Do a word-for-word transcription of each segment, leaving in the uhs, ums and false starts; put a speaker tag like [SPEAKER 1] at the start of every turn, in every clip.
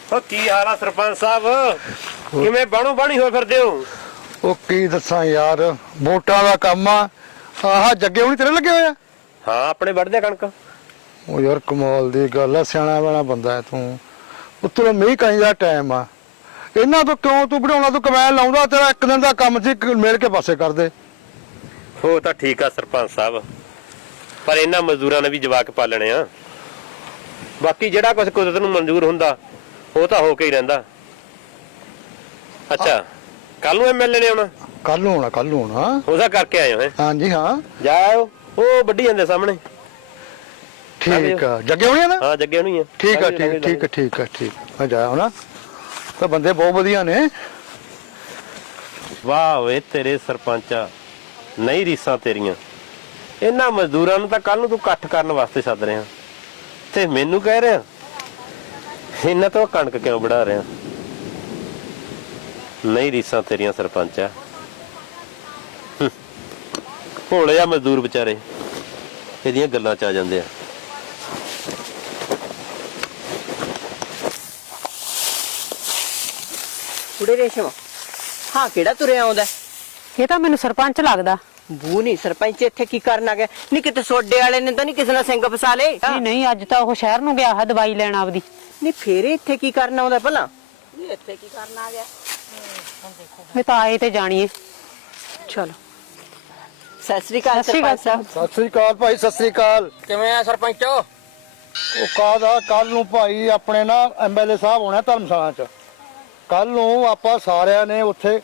[SPEAKER 1] की हाल है सरपंच साहब? किवें बाणो बाणी होए फिरदे हो?
[SPEAKER 2] ਉਹ ਕੀ ਦੱਸਾਂ ਯਾਰ, ਵੋਟਾਂ ਦਾ ਕੰਮ ਆ। ਆਹ ਜੱਗੇ ਹੁਣੀ ਤੇਰੇ ਲੱਗੇ ਹੋਏ ਆ?
[SPEAKER 1] हाँ अपने बढ़दे कणक।
[SPEAKER 2] ਉਹ ਯਾਰ ਕਮਾਲ ਦੀ ਗੱਲ ਆ, ਸਿਆਣਾ ਵਾਲਾ ਬੰਦਾ ਹੈ ਤੂੰ। ਉੱਤੋਂ ਮੀਂਹ ਕਹੀਂ ਦਾ ਟਾਈਮ ਆ, ਇਹਨਾਂ ਤੋਂ ਕਿਉਂ ਤੂੰ ਬਣਾਉਣਾ? ਤੂੰ ਕਮੈਨ ਲਾਉਂਦਾ, ਤੇਰਾ ਇੱਕ ਦਿਨ ਦਾ ਕੰਮ ਸੀ, ਮਿਲ ਕੇ ਪਾਸੇ ਕਰ ਦੇ।
[SPEAKER 1] हो तो ठीक है सरपंच साहब, पर इन्हां मजदूरां ने भी जवाक पालने आ। बाकी जिहड़ा कुछ कुदरत नूं मंजूर हुंदा वो तो हो के ही रहिंदा। अच्छा कल नूं एमएलए ने आउणा?
[SPEAKER 2] ਕੱਲ ਨੂੰ ਆਉਣਾ, ਕੱਲ ਨੂੰ ਆਉਣਾ।
[SPEAKER 1] ਉਹਦਾ ਕਰਕੇ ਆਏ ਹੋ? ਹੈ
[SPEAKER 2] ਹਾਂਜੀ ਹਾਂ,
[SPEAKER 1] ਜਾ ਆਇਓ, ਉਹ ਵੱਢੀ ਜਾਂਦੇ ਸਾਹਮਣੇ।
[SPEAKER 2] ਠੀਕ ਆ। ਜੱਗੇ ਹੋਣੀ ਆ ਨਾ?
[SPEAKER 1] ਹਾਂ ਜੱਗੇ ਹੋਣੀ ਆ।
[SPEAKER 2] ਠੀਕ ਆ ਠੀਕ ਠੀਕ ਆ ਠੀਕ ਆ ਠੀਕ। ਮੈਂ ਜਾਇਆ ਹੋਣਾ, ਤਾਂ ਬੰਦੇ ਬਹੁਤ ਵਧੀਆ ਨੇ।
[SPEAKER 1] ਵਾਹ ਓਏ ਤੇਰੇ ਸਰਪੰਚਾ, ਨਹੀਂ ਰੀਸਾਂ ਤੇਰੀਆਂ। ਇਹਨਾਂ ਮਜ਼ਦੂਰਾਂ ਨੂੰ ਤਾਂ ਕੱਲ ਨੂੰ ਤੂੰ ਇਕੱਠ ਕਰਨ ਵਾਸਤੇ ਸੱਦ ਰਿਹਾ ਤੇ ਮੈਨੂੰ ਕਹਿ ਰਿਹਾ ਇਹਨਾਂ ਤੋਂ ਕਣਕ ਕਿਉਂ ਵੜਾ ਰਿਹਾ? ਨਹੀਂ ਰੀਸਾਂ ਤੇਰੀਆਂ ਸਰਪੰਚਾ। ਭੋਲੇ ਆ ਮਜ਼ਦੂਰ ਵਿਚਾਰੇ ਇਹਦੀਆਂ ਗੱਲਾਂ ਚ ਆ ਜਾਂਦੇ ਆ।
[SPEAKER 3] ਕੁੜੇ ਰੇਸ਼ਮ, ਹਾਂ ਕਿਹੜਾ ਤੁਰਿਆ ਆਉਂਦਾ?
[SPEAKER 4] ਇਹ ਤਾਂ ਮੈਨੂੰ ਸਰਪੰਚ ਲੱਗਦਾ।
[SPEAKER 3] ਬੂ ਨਹੀਂ, ਸਰਪੰਚ ਇੱਥੇ ਕੀ ਕਰਨ ਆ ਗਿਆ? ਨਹੀਂ ਕਿਤੇ ਸੋਡੇ ਵਾਲੇ ਨੇ ਤਾਂ ਨਹੀਂ ਕਿਸੇ ਨਾਲ ਸਿੰਘ ਫਸਾ ਲੇ?
[SPEAKER 4] ਨਹੀਂ ਨਹੀਂ, ਅੱਜ ਤਾਂ ਉਹ ਸ਼ਹਿਰ ਨੂੰ ਗਿਆ ਹੈ ਦਵਾਈ ਲੈਣ ਆਪਦੀ।
[SPEAKER 3] ਨਹੀਂ ਫੇਰ ਇੱਥੇ ਕੀ ਕਰਨ ਆਉਂਦਾ ਭਲਾ? ਨਹੀਂ ਇੱਥੇ ਕੀ ਕਰਨ ਆ ਗਿਆ?
[SPEAKER 4] ਇਹ ਤਾਂ ਆਏ ਤੇ ਜਾਣੀਏ।
[SPEAKER 3] ਚਲੋ ਸਤਿ ਸ੍ਰੀ ਅਕਾਲ
[SPEAKER 4] ਸਤਿ ਸ੍ਰੀ ਅਕਾਲ
[SPEAKER 3] ਸਰਪੰਚ ਸਾਹਿਬ।
[SPEAKER 2] ਸਤਿ ਸ੍ਰੀ ਅਕਾਲ ਭਾਈ, ਸਤਿ ਸ੍ਰੀ ਅਕਾਲ।
[SPEAKER 5] ਕਿਵੇਂ ਆ ਸਰਪੰਚ?
[SPEAKER 2] ਉਹ ਕਾਹਦਾ ਕੱਲ ਨੂੰ ਭਾਈ, ਆਪਣੇ ਨਾ ਐਮਐਲਏ ਸਾਹਿਬ ਹੋਣਾ ਧਰਮਸ਼ਾਲਾ ਚ। ਕੱਲ ਨੂੰ ਆਪਾਂ ਸਾਰਿਆਂ ਨੇ ਉੱਥੇ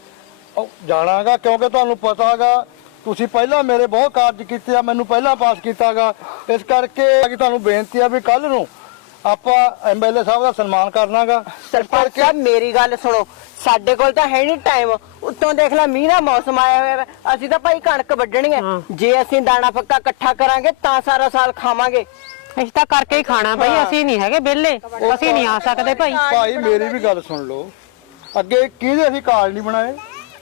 [SPEAKER 2] ਜਾਣਾਗਾ, ਕਿਉਂਕਿ ਤੁਹਾਨੂੰ ਪਤਾਗਾ ਤੁਸੀਂ ਪਹਿਲਾਂ ਮੇਰੇ ਬਹੁਤ ਕਾਰਜ ਕੀਤੇ ਆ, ਮੈਨੂੰ ਪਹਿਲਾਂ ਪਾਸ ਕੀਤਾਗਾ। ਇਸ ਕਰਕੇ ਕਿ ਤੁਹਾਨੂੰ ਬੇਨਤੀ ਆ ਵੀ ਕੱਲ ਨੂੰ ਆਪਾਂ ਐਮਐਲਏ ਸਾਹਿਬ ਦਾ ਸਨਮਾਨ ਕਰਨਾਗਾ।
[SPEAKER 3] ਸਰਪੰਚ ਸਾਹਿਬ ਮੇਰੀ ਗੱਲ ਸੁਣੋ, ਸਾਡੇ ਕੋਲ ਤਾਂ ਹੈ ਨਹੀਂ ਟਾਈਮ। ਉੱਤੋਂ ਦੇਖ ਲੈ ਮੀਂਹ ਦਾ ਮੌਸਮ ਆਇਆ ਹੋਇਆ, ਅਸੀਂ ਤਾਂ ਭਾਈ ਕਣਕ ਵੱਢਣੀ ਹੈ। ਜੇ ਅਸੀਂ ਦਾਣਾ ਫੱਕਾ ਇਕੱਠਾ ਕਰਾਂਗੇ ਤਾਂ ਸਾਰਾ ਸਾਲ ਖਾਵਾਂਗੇ।
[SPEAKER 4] ਅਸੀਂ ਤਾਂ ਕਰਕੇ ਹੀ ਖਾਣਾ ਭਾਈ, ਅਸੀਂ ਨਹੀਂ ਹੈਗੇ ਵਿਹਲੇ, ਅਸੀਂ ਨਹੀਂ ਆ ਸਕਦੇ ਭਾਈ।
[SPEAKER 2] ਭਾਈ ਮੇਰੀ ਵੀ ਗੱਲ ਸੁਣ ਲਓ, ਅੱਗੇ ਕਿਹਦੇ ਅਸੀਂ ਕਾਰਡ ਨਹੀਂ ਬਣਾਏ,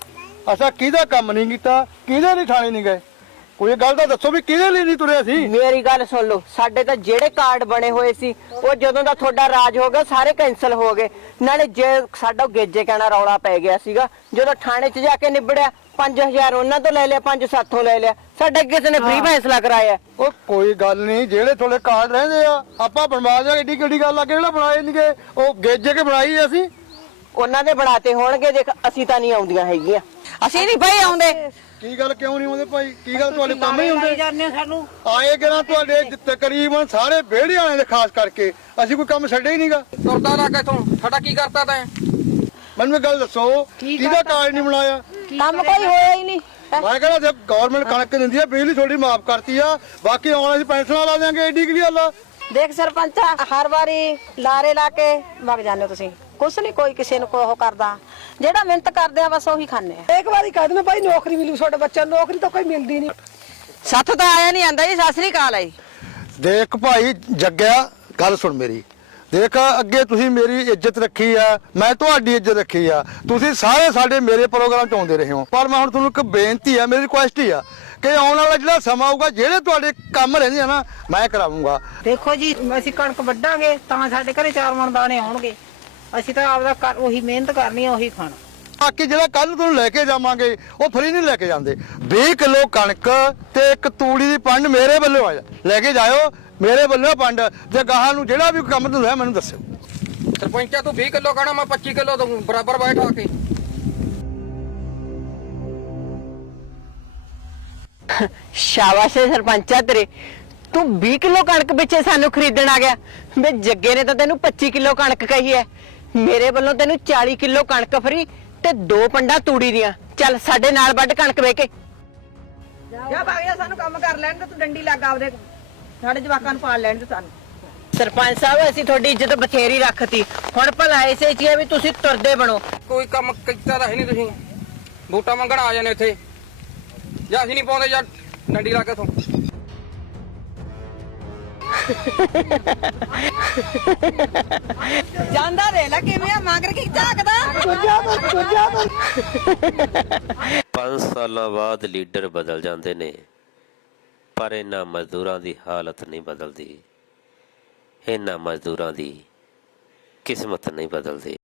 [SPEAKER 2] ਅਸਾਂ ਕਿਹਦਾ ਕੰਮ ਨਹੀਂ ਕੀਤਾ, ਕਿਹਦੇ ਲਈ ਥਾਣੇ ਨਹੀਂ ਗਏ? ਕੋਈ ਗੱਲ ਤਾਂ ਦੱਸੋ ਵੀ ਕਿਹਦੇ ਲਈ ਨਹੀਂ ਤੁਰੇ ਸੀ?
[SPEAKER 3] ਮੇਰੀ ਗੱਲ ਸੁਣ ਲਓ, ਸਾਡੇ ਤਾਂ ਜਿਹੜੇ ਕਾਰਡ ਬਣੇ ਹੋਏ ਸੀ ਉਹ ਜਦੋਂ ਦਾ ਤੁਹਾਡਾ ਰਾਜ ਹੋ ਗਿਆ ਸਾਰੇ ਕੈਂਸਲ ਹੋ ਗਏ। ਨਾਲੇ ਜੇ ਸਾਡਾ ਗੇਜੇ ਕਹਿਣਾ ਰੌਲਾ ਪੈ ਗਿਆ ਸੀਗਾ, ਜਦੋਂ ਥਾਣੇ 'ਚ ਜਾ ਕੇ ਨਿਬੜਿਆ ਪੰਜ ਹਜ਼ਾਰ ਉਹਨਾਂ ਤੋਂ ਲੈ ਲਿਆ, ਪੰਜ ਸਾਥੋਂ ਲੈ ਲਿਆ, ਸਾਡਾ ਕਿਸੇ ਨੇ ਫ੍ਰੀ ਫੈਸਲਾ ਕਰਾਇਆ।
[SPEAKER 2] ਉਹ ਕੋਈ ਗੱਲ ਨਹੀਂ, ਜਿਹੜੇ ਤੁਹਾਡੇ ਕਾਰਡ ਰਹਿੰਦੇ ਆ ਆਪਾਂ ਬਣਵਾ ਦਿਆਂਗੇ। ਏਡੀ ਕਿੱਡੀ ਗੱਲ ਆ ਕਿ ਜਿਹੜਾ ਬਣਾਏ ਨਹੀਂ ਗਏ, ਉਹ ਗੇਜੇ ਕੇ ਬਣਾਈ ਅਸੀਂ।
[SPEAKER 3] ਉਹਨਾਂ ਦੇ ਬਣਾਤੇ ਹੋਣਗੇ, ਦੇਖ ਅਸੀਂ ਤਾਂ ਨਹੀਂ ਆਉਂਦੀਆਂ ਹੈਗੀਆਂ। ਅਸੀਂ ਨਹੀਂ ਭਾਈ ਆਉਂਦੇ।
[SPEAKER 2] ਕੀ ਗੱਲ ਕਿਉਂ ਨਹੀਂ ਆਉਂਦੇ ਭਾਈ? ਕੀ ਗੱਲ ਤੁਹਾਡੇ ਕੰਮ ਹੀ ਹੁੰਦੇ?
[SPEAKER 3] ਸਾਨੂੰ
[SPEAKER 2] ਆਏ ਕਿਹਨਾਂ ਤੁਹਾਡੇ ਤਕਰੀਬਨ ਸਾਰੇ ਵਿਹੜੇ ਵਾਲਿਆਂ ਦੇ, ਖਾਸ ਕਰਕੇ ਅਸੀਂ ਕੋਈ ਕੰਮ ਛੱਡਿਆ ਹੀ ਨਹੀਂਗਾ।
[SPEAKER 5] ਤੁਰਦਾ ਲੱਗ ਇਥੋਂ, ਸਾਡਾ ਕੀ ਕਰਤਾ ਤੈਂ?
[SPEAKER 2] ਮੈਨੂੰ ਇਹ ਗੱਲ ਦੱਸੋ, ਕਿਹਦਾ ਕਾਰਡ ਨਹੀਂ ਬਣਾਇਆ?
[SPEAKER 3] ਕੰਮ ਕੋਈ ਹੋਇਆ ਹੀ ਨਹੀਂ।
[SPEAKER 2] ਮੈਂ ਕਹਿੰਦਾ ਜੇ ਗਵਰਨਮੈਂਟ ਕਣਕ ਦਿੰਦੀ ਆ, ਬਿਜਲੀ ਥੋੜੀ ਮਾਫ ਕਰਤੀ ਆ, ਬਾਕੀ ਆਉਣ ਵਾਲੀ ਪੈਨਸ਼ਨਾਂ ਲਾ ਦਿਆਂਗੇ। ਏਡੀ ਕੀ ਗੱਲ ਆ?
[SPEAKER 6] ਦੇਖ ਸਰਪੰਚ, ਹਰ ਵਾਰੀ ਲਾਰੇ ਲਾ ਕੇ ਵਗ ਜਾਂਦੇ ਹੋ ਤੁਸੀਂ। ਕੁਛ ਨਹੀਂ ਕੋਈ ਕਿਸੇ ਨੂੰ ਕੋਈ ਉਹ ਕਰਦਾ, ਜਿਹੜਾ ਮਿਹਨਤ ਕਰਦੇ ਆ ਬਸ ਉਹੀ ਖਾਂਦੇ ਆ।
[SPEAKER 7] ਇੱਕ ਵਾਰੀ ਕਹਿ ਦਿੰਦੇ ਭਾਈ ਨੌਕਰੀ ਮਿਲੂ ਤੁਹਾਡੇ ਬੱਚਿਆਂ ਨੂੰ, ਨੌਕਰੀ ਤਾਂ ਕੋਈ ਮਿਲਦੀ ਨਹੀਂ।
[SPEAKER 3] ਸੱਤ ਤਾਂ ਆਇਆ ਨਹੀਂ ਆਂਦਾ ਜੀ। ਸਤਿ ਸ੍ਰੀ ਅਕਾਲ ਆਈ।
[SPEAKER 2] ਦੇਖ ਭਾਈ ਜੱਗਿਆ, ਗੱਲ ਸੁਣ ਮੇਰੀ। ਦੇਖ ਅੱਗੇ ਤੁਸੀਂ ਮੇਰੀ ਇੱਜ਼ਤ ਰੱਖੀ ਆ, ਮੈਂ ਤੁਹਾਡੀ ਇੱਜ਼ਤ ਰੱਖੀ ਆ, ਤੁਸੀਂ ਸਾਰੇ ਸਾਡੇ ਮੇਰੇ ਪ੍ਰੋਗਰਾਮ ਚ ਆਉਂਦੇ ਰਹੇ ਹੋ। ਪਰ ਮੈਂ ਹੁਣ ਤੁਹਾਨੂੰ ਇੱਕ ਬੇਨਤੀ ਆ, ਮੇਰੀ ਰਿਕੁਐਸਟ ਹੀ ਆ ਕਿ ਆਉਣ ਵਾਲਾ ਜਿਹੜਾ ਸਮਾਂ ਆਊਗਾ, ਜਿਹੜੇ ਤੁਹਾਡੇ ਕੰਮ ਰਹਿੰਦੇ ਆ ਨਾ, ਮੈਂ ਕਰਾਉਂਗਾ।
[SPEAKER 6] ਦੇਖੋ ਜੀ, ਅਸੀਂ ਕਣਕ ਵੱਢਾਂਗੇ ਤਾਂ ਸਾਡੇ ਘਰੇ ਚਾਰ ਮਣ ਦਾਣੇ ਆਉਣਗੇ। ਅਸੀਂ ਤਾਂ ਆਪਦਾ ਉਹੀ ਮਿਹਨਤ ਕਰਨੀ ਆ, ਉਹੀ ਖਾਣਾ।
[SPEAKER 2] ਬਾਕੀ ਜਿਹੜਾ ਕੱਲ ਨੂੰ ਤੁਹਾਨੂੰ ਲੈ ਕੇ ਜਾਵਾਂਗੇ ਉਹ ਫਰੀ ਨਹੀਂ ਲੈ ਕੇ ਜਾਂਦੇ। ਵੀਹ ਕਿਲੋ ਕਣਕ ਤੇ ਇੱਕ ਤੂੜੀ ਦੀ ਪੰਡ ਮੇਰੇ ਵੱਲੋਂ ਆ ਲੈ ਕੇ ਜਾਇਓ, ਮੇਰੇ ਵੱਲੋਂ ਪੰਡ। ਜੇ ਗਾਹਾਂ ਨੂੰ ਜਿਹੜਾ ਵੀ ਕੰਮ ਤੁਹਾਨੂੰ ਹੈ ਮੈਨੂੰ ਦੱਸਿਓ।
[SPEAKER 5] ਸਰਪੰਚਾ ਤੂੰ ਵੀਹ ਕਿਲੋ ਖਾਣਾ, ਮੈਂ ਪੱਚੀ ਕਿਲੋ ਦਊਂ, ਬਰਾਬਰ ਬੈਠ ਆ ਕੇ।
[SPEAKER 3] ਸ਼ਾਬਾਸ਼ ਏ ਸਰਪੰਚਾ ਤੇਰੇ, ਤੂੰ ਵੀਹ ਕਿਲੋ ਕਣਕ ਪਿੱਛੇ ਸਾਨੂੰ ਖਰੀਦਣ ਆ ਗਿਆ। ਵੇ ਜੱਗੇ ਨੇ ਤਾਂ ਤੈਨੂੰ ਪੱਚੀ ਕਿਲੋ ਕਣਕ ਕਹੀ ਐ, ਮੇਰੇ ਵੱਲੋਂ ਤੈਨੂੰ ਚਾਲੀ ਕਿਲੋ ਕਣਕ ਫਰੀ ਤੇ ਦੋ ਪੰਡਾਂ ਤੂੜੀ ਦੀਆਂ। ਚੱਲ ਸਾਡੇ ਨਾਲ ਵੱਢ ਕਣਕ ਵੇ ਕੇ
[SPEAKER 6] ਜਾ ਭਾਗ ਜਾ, ਸਾਨੂੰ ਕੰਮ ਕਰ ਲੈਣ ਤੇ ਤੂੰ ਡੰਡੀ ਲੱਗ ਆਪਦੇ, ਸਾਡੇ ਜਵਾਕਾਂ ਨੂੰ ਪਾਲ ਲੈਣ ਤੇ ਸਾਨੂੰ।
[SPEAKER 3] ਸਰਪੰਚ ਸਾਹਿਬ ਅਸੀਂ ਤੁਹਾਡੀ ਇੱਜ਼ਤ ਬਥੇਰੀ ਰੱਖਤੀ, ਹੁਣ ਭਲਾ ਇਸੇ ਚ ਵੀ ਤੁਸੀਂ ਤੁਰਦੇ ਬਣੋ।
[SPEAKER 5] ਕੋਈ ਕੰਮ ਕੀਤਾ ਤਾਂ ਹੈ ਨਹੀਂ ਤੁਸੀਂ, ਵੋਟਾਂ ਮੰਗਣ ਆ ਜਾਂਦੇ ਇੱਥੇ। ਜਾਂ ਅਸੀਂ ਨਹੀਂ ਪਾਉਂਦੇ, ਜਾਂ ਡੰਡੀ ਲਾ ਕੇ ਇਥੋਂ।
[SPEAKER 6] ਜਾਂਦਾ ਦੇ ਲੈ ਕਿਵੇਂ ਆ, ਮਗਰ ਕੀ ਝਾਕਦਾ?
[SPEAKER 1] ਪੰਜ ਸਾਲਾਂ ਬਾਅਦ ਲੀਡਰ ਬਦਲ ਜਾਂਦੇ ਨੇ, ਪਰ ਇਹਨਾਂ ਮਜ਼ਦੂਰਾਂ ਦੀ ਹਾਲਤ ਨਹੀਂ ਬਦਲਦੀ। ਇਹਨਾਂ ਮਜ਼ਦੂਰਾਂ ਦੀ ਕਿਸਮਤ ਨਹੀਂ ਬਦਲਦੀ।